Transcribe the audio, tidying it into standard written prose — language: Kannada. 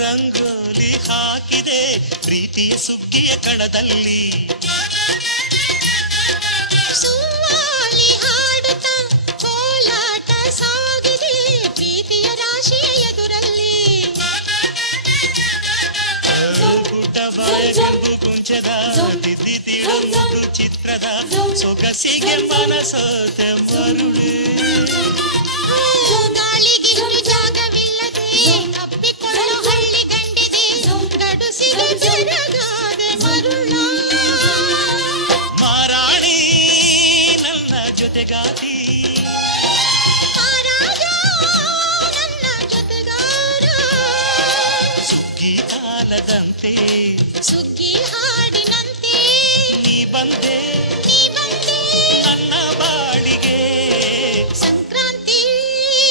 ರಂಗೋಲಿ ಹಾಕಿದೆ ಪ್ರೀತಿಯ ಸುಗ್ಗಿಯ ಕಣದಲ್ಲಿ. ಸುವ್ವಾಲಿ ಹಾಡುತ್ತಾ ಕೋಲಾಟ ಸಾಗಿದೆ ಪ್ರೀತಿಯ ರಾಶಿಯ ಎದುರಲ್ಲಿ. ಗುಡ್ಡಬಾಯಗಂಬು ಕುಂಚದ ತಿದ್ದಿ ತೀಡು ಚಿತ್ರದ ಸೊಗಸಿಗೆ ಮನಸೋತೆ